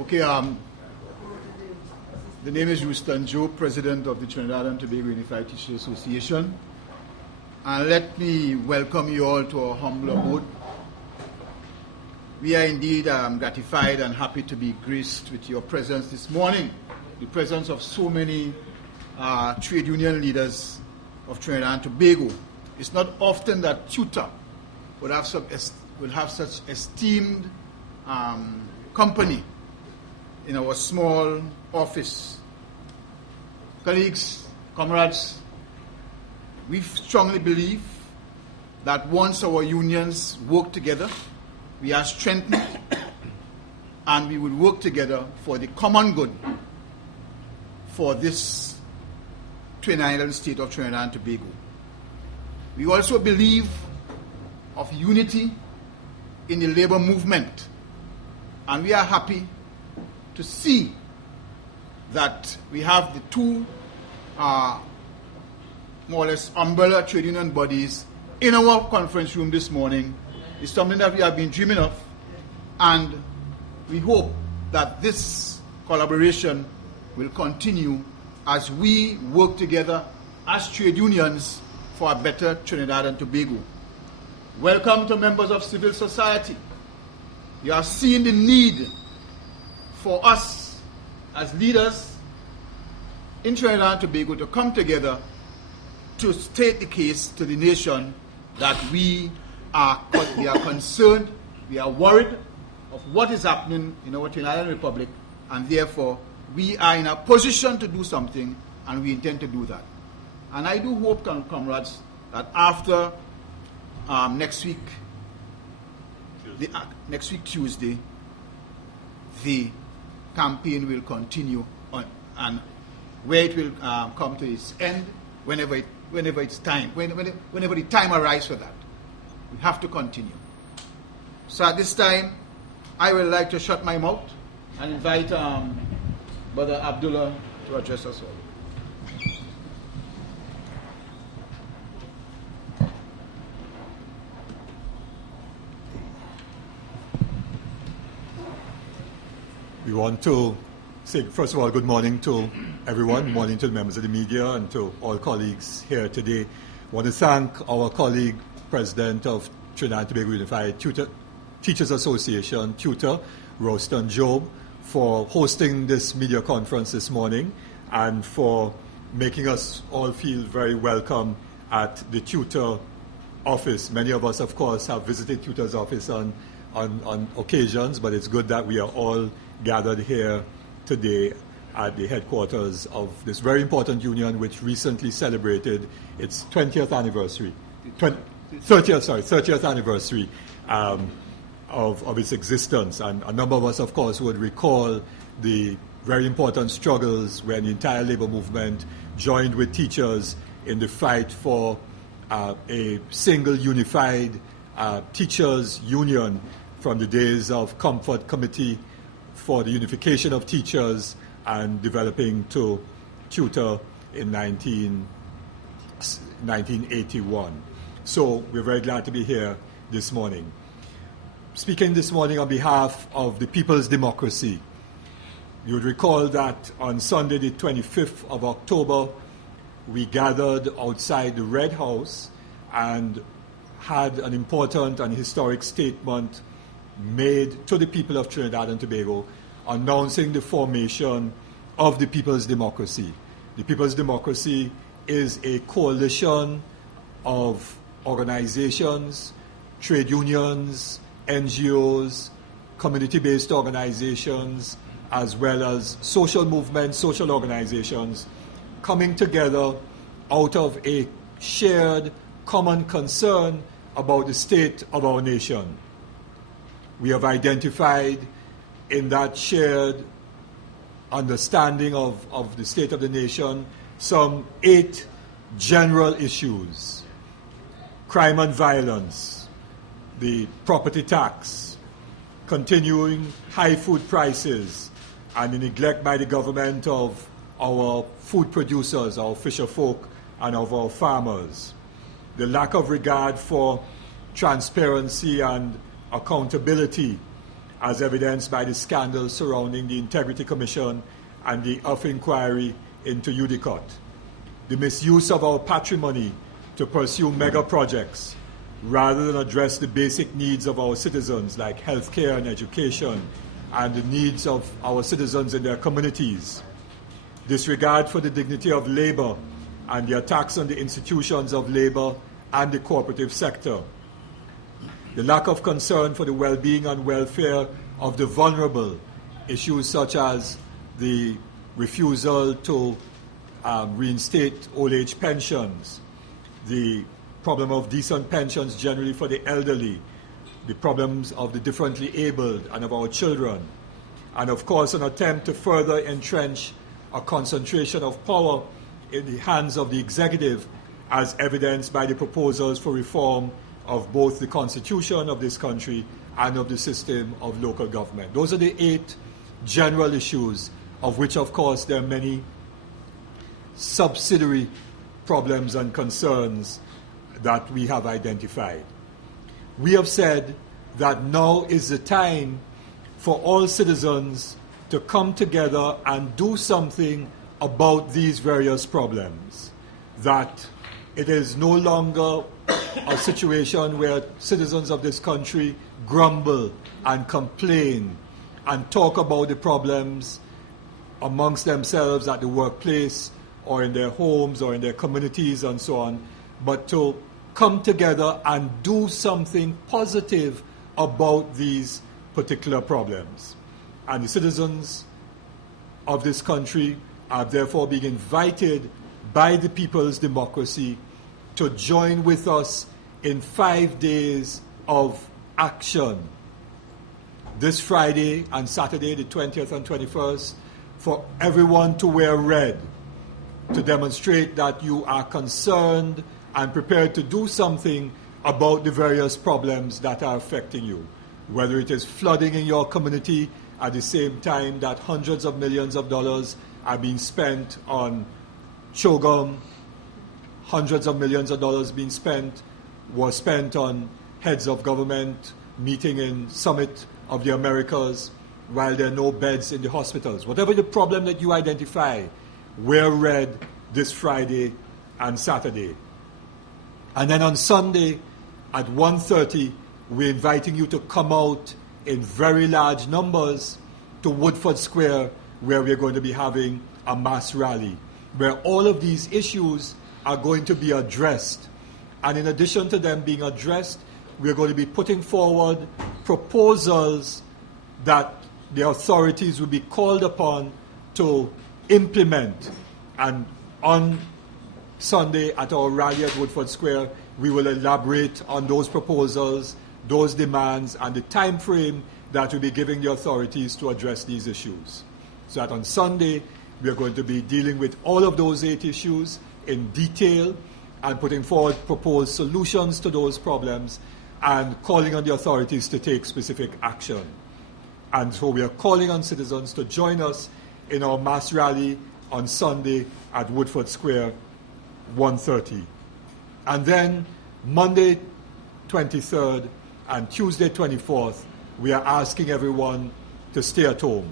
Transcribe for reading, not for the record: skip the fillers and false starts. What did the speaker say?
Okay, the name is Ruston Joe, President of the Trinidad and Tobago Unified Teachers Association. And let me welcome you all to our humble abode. We are indeed gratified and happy to be graced with your presence this morning, the presence of so many trade union leaders of Trinidad and Tobago. It's not often that tutor will have such esteemed company in our small office. Colleagues, comrades, we strongly believe that once our unions work together, we are strengthened and we will work together for the common good for this twin island state of Trinidad and Tobago. We also believe of unity in the labor movement, and we are happy to see that we have the two more or less umbrella trade union bodies in our conference room this morning. It's something that we have been dreaming of, and we hope that this collaboration will continue as we work together as trade unions for a better Trinidad and Tobago. Welcome to members of civil society. You are seeing the need for us as leaders in Trinidad and Tobago to come together to state the case to the nation that we are concerned, we are worried of what is happening in our Trinidad Republic, and therefore we are in a position to do something, and we intend to do that. And I do hope, comrades, that after next week Tuesday, the campaign will continue on, and where it will come to its end whenever it's time, whenever the time arrives for that. We have to continue. So at this time, I would like to shut my mouth and invite Brother Abdullah to address us all. We want to say, first of all, good morning to everyone, good morning to the members of the media and to all colleagues here today. I want to thank our colleague, President of Trinidad and Tobago Unified Teachers Association, Tutor, Ruston Joe, for hosting this media conference this morning and for making us all feel very welcome at the Tutor office. Many of us, of course, have visited Tutor's office on occasions, but it's good that we are all gathered here today at the headquarters of this very important union, which recently celebrated its 20th anniversary, 30th anniversary of its existence. And a number of us, of course, would recall the very important struggles when the entire labor movement joined with teachers in the fight for a single unified teachers union from the days of Comfort Committee for the Unification of Teachers and developing to Tutor in 1981. So we're very glad to be here this morning. Speaking this morning on behalf of the People's Democracy, you would recall that on Sunday the 25th of October, we gathered outside the Red House and had an important and historic statement made to the people of Trinidad and Tobago announcing the formation of the People's Democracy. The People's Democracy is a coalition of organizations, trade unions, NGOs, community-based organizations, as well as social movements, social organizations, coming together out of a shared common concern about the state of our nation. We have identified in that shared understanding of the state of the nation some 8 general issues: crime and violence, the property tax, continuing high food prices, and the neglect by the government of our food producers, our fisher folk, and of our farmers, the lack of regard for transparency and accountability as evidenced by the scandals surrounding the Integrity Commission and the inquiry into Udicot. The misuse of our patrimony to pursue mega projects rather than address the basic needs of our citizens like healthcare and education and the needs of our citizens in their communities. Disregard for the dignity of labor and the attacks on the institutions of labor and the cooperative sector. The lack of concern for the well-being and welfare of the vulnerable, issues such as the refusal to reinstate old age pensions, the problem of decent pensions generally for the elderly, the problems of the differently abled and of our children, and of course an attempt to further entrench a concentration of power in the hands of the executive, as evidenced by the proposals for reform of both the constitution of this country and of the system of local government. Those are the 8 general issues, of which of course there are many subsidiary problems and concerns that we have identified. We have said that now is the time for all citizens to come together and do something about these various problems. That it is no longer a situation where citizens of this country grumble and complain and talk about the problems amongst themselves at the workplace or in their homes or in their communities and so on, but to come together and do something positive about these particular problems. And the citizens of this country are therefore being invited by the People's Democracy to join with us in 5 days of action. This Friday and Saturday, the 20th and 21st, for everyone to wear red, to demonstrate that you are concerned and prepared to do something about the various problems that are affecting you, whether it is flooding in your community at the same time that hundreds of millions of dollars are being spent on CHOGM, hundreds of millions of dollars was spent on heads of government meeting in Summit of the Americas while there are no beds in the hospitals. Whatever the problem that you identify, wear red this Friday and Saturday. And then on Sunday at 1:30, we're inviting you to come out in very large numbers to Woodford Square, where we're going to be having a mass rally, where all of these issues are going to be addressed. And in addition to them being addressed, we're going to be putting forward proposals that the authorities will be called upon to implement. And on Sunday at our rally at Woodford Square, we will elaborate on those proposals, those demands, and the time frame that we'll be giving the authorities to address these issues. So that on Sunday, we are going to be dealing with all of those 8 issues in detail and putting forward proposed solutions to those problems and calling on the authorities to take specific action. And so we are calling on citizens to join us in our mass rally on Sunday at Woodford Square, 1:30. And then Monday 23rd and Tuesday 24th, we are asking everyone to stay at home.